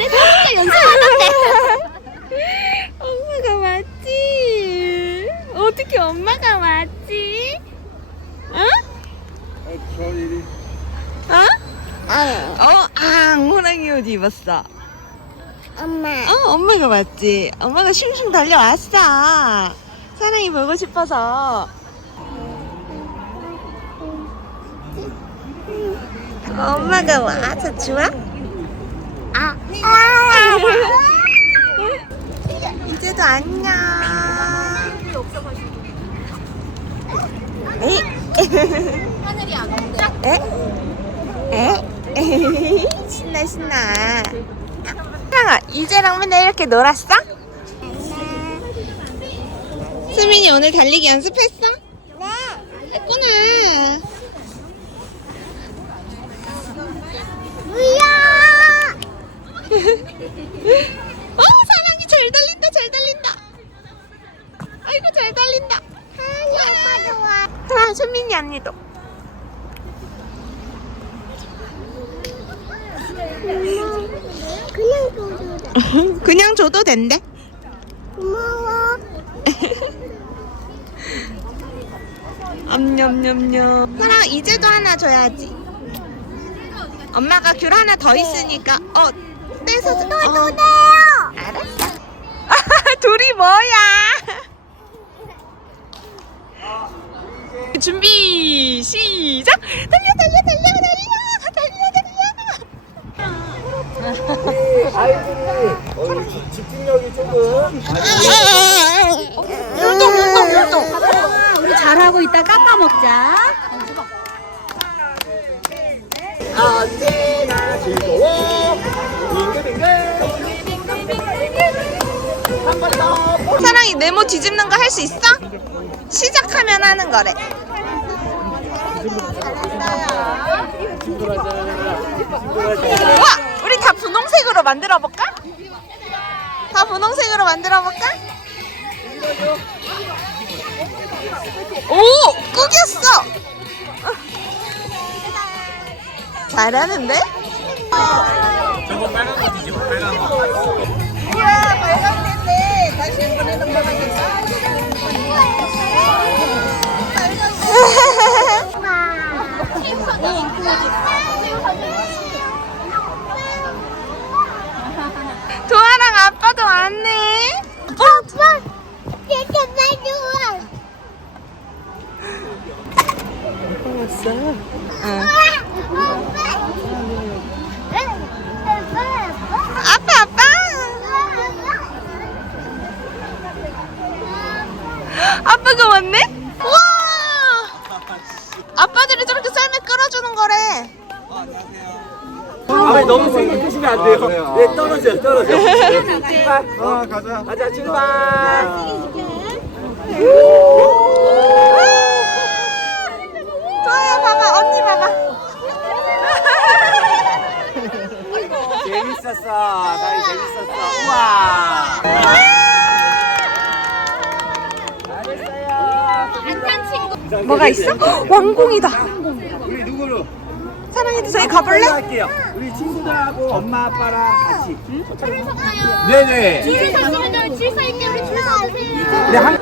말해 보니까 연습하던데. 엄마가 왔지. 어떻게 엄마가 왔지? 응? 어, 저 일이. 어? 어, 어, 어 아, 앙 호랑이 옷 입었어. 엄마. 어, 엄마가 왔지. 엄마가 슝슝 달려왔어. 사랑이 보고 싶어서. 엄마가 와서 좋아? 아. 아. 이제도 안녕. 에이. 하늘이 안 온대. 에? 에? 신나 신나. 사랑아, 이제랑 맨날 이렇게 놀았어? 수민이 오늘 달리기 연습했어? 네. 했구나. 우야. 어, 사랑이 잘 달린다, 잘 달린다. 아이고, 잘 달린다. 하니 엄마 좋아. 아, 수민이 언니도. 그냥 줘도 그냥 줘도 된대. 고마워. 암냠냠냠. 사랑 이제도 하나 줘야지. 엄마가 귤 하나 더 있으니까 어 떼서 줘. 어. 또 내요. 알았어. 둘이 뭐야? 준비 시작. 달려 달려 달려 달려 달려 달려 아이들이 어, 집- 집중력이 조금. 율동 율동 율동. 우리 잘하고 있다 깎아 먹자. 언제나 즐거워 네모 뒤집는 거 할 수 있어? 시작하면 하는 거래. 와, 우리 다 분홍색으로 만들어 볼까? 다 분홍색으로 만들어 볼까? 오, 꾸겼어. 잘하는데? 도아랑 아빠도 왔네. 아빠. 많이 좋아. 응. 아빠. 아빠 아빠. 아빠가 왔네? 와! 아빠들이 저렇게 썰매 끌어주는 거래. 아니 너무 드시면 안 돼요. 네 떨어져요 떨어져 네, 출발. 아 가자. 가자 출발. 좋아요, 봐봐, 언니 봐봐. 재밌었어. 다리 재밌었어. 우와. 잘했어요. 뭐가 있어? 헉, 왕궁이다. 사랑해도 저희 가볼래? 할게요. 우리 친구들하고 엄마 아빠랑 같이. 네네. 줄 서시면 저줄 서 있게 우리 줄 서 주세요. 네 한.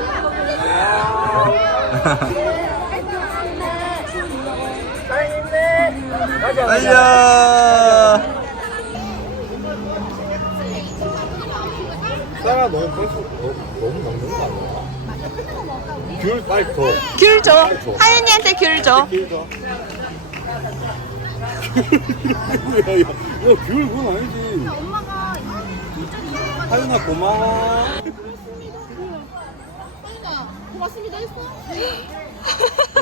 달려. 사가 너무 벌써 너- 너무 먹는 거 아니야? 귤 빨리 줘. 귤 줘. 줘. 하윤이한테 귤 줘. 귤 줘. 야, 야, 야, 귤 그건 아니지. 하윤아 고마워.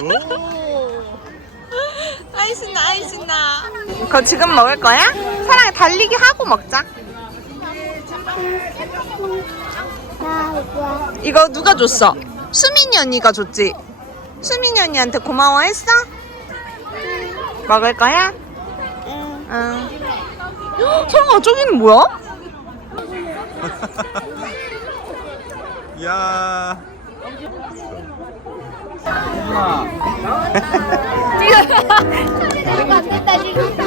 오. 아이 신나, 아이 신나. 그거 지금 먹을 거야? 사랑이 달리기 하고 먹자. 이거 누가 줬어? 수민이 언니가 줬지? 수민이 언니한테 고마워했어? 먹을 거야? 응. 헉, 설마 저기는 뭐야? 야. 엄마. 이거 안 된다 지금.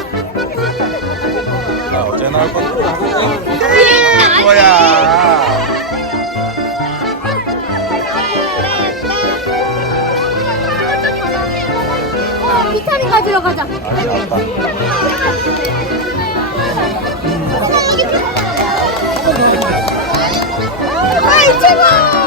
찾으러 가자. 아이, 최고!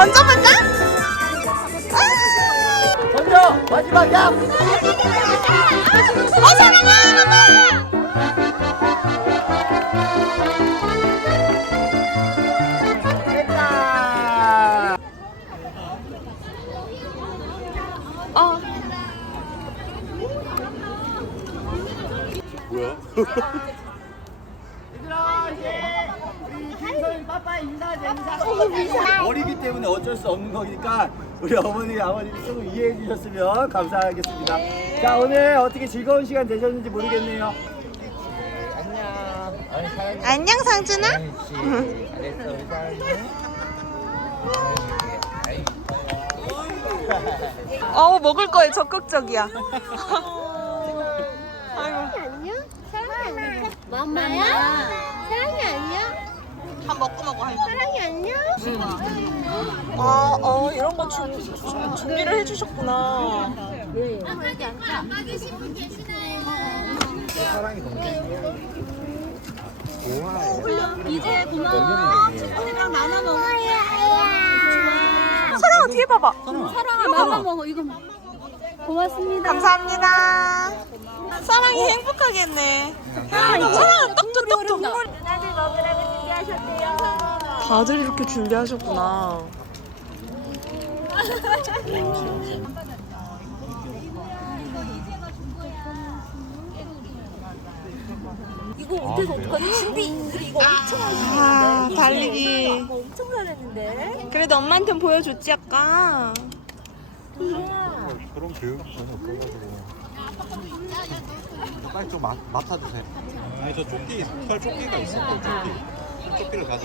던져볼까? 아! 던져 마지막 야 어, 사랑아! 됐다 어. 뭐야? 얘들아 이제 우리 김서인 빠빠 인사하자 인사 어리기 때문에 어쩔 수 없는 거니까 우리 어머니 아버님이 조금 이해해 주셨으면 감사하겠습니다 자 오늘 어떻게 즐거운 시간 되셨는지 모르겠네요 안녕 아니 사랑해 안녕, 상준아. 잘했어 우리 사랑해 어, 먹을 거에 적극적이야. 안녕? 사랑이 안녕? 맘마야? 사랑이 안녕? 밥 먹고 먹어, 할머니. 사랑이 안녕? 아, 어, 이런 거 준, 준- 준비를 해주셨구나. 사랑이 동생이야. 이제 고마워. 친구들이랑 나눠 먹어. 사랑아, 뒤에 봐봐. 사랑아, 나눠 먹어. 이거 고맙습니다. 감사합니다. 사랑이 행복하겠네. 사랑 아, 떡도 떡도. 다들 이렇게 준비하셨구나. 이거 어때서 어떡하지? 준비 우리 이거 엄청 아, 달리기. 엄청 잘했는데. 그래도 엄마한테 보여줬지, 아까. 그런 교육 전혀 없어가지고. 빨리 좀 맡, 맡아주세요. 아니 저 조끼 털 조끼가 있어. 털 조끼. 조끼를 가져.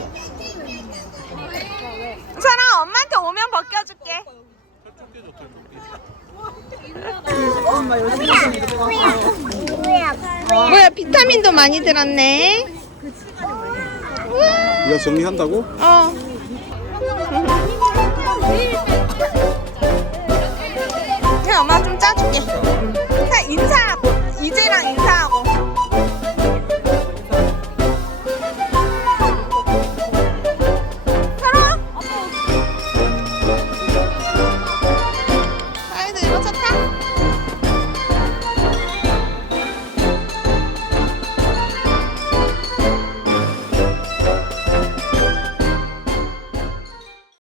사랑아, 엄마한테 오면 벗겨줄게. 털 조끼 줘, 털 조끼. 뭐야, 비타민도 많이 들었네. 이거 정리한다고? 어. 그냥 엄마 좀 짜줄게.